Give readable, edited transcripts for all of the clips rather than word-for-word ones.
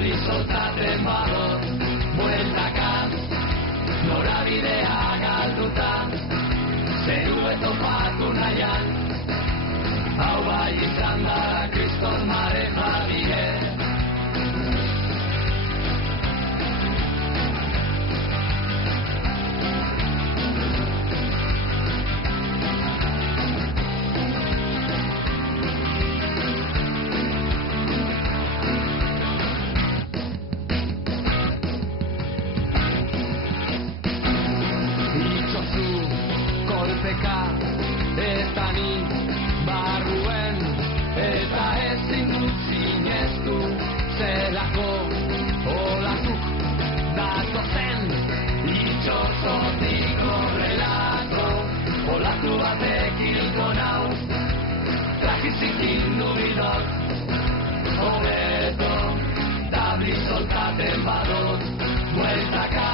Tabli soltaten badot, bueltaka, norabidea galduta, zerue topatu nahian, hau bai izan da kriston mare jabie. Eta ni barruen eta ezin dut sinestu zelako olatuk datozen itxosotik horrelako olatu batek hilko nau tragizikin dubidot hobeto tabli soltaten badot bueltaka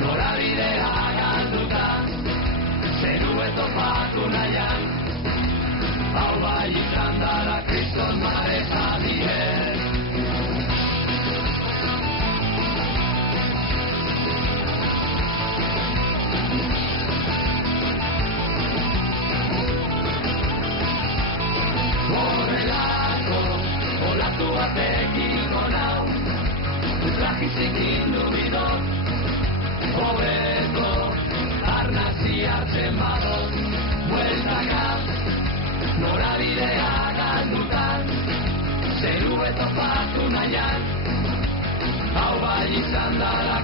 norabidea galduta zerue topatu nahian, hau bai izan dara kriston mare jabie. Horrelako olatu batek hilko nau, tragizikin dubidot, hobeto arnazi hartzen badot, bueltaka, norabidea galdutan, zerue topatu nahian, hau bai izan dara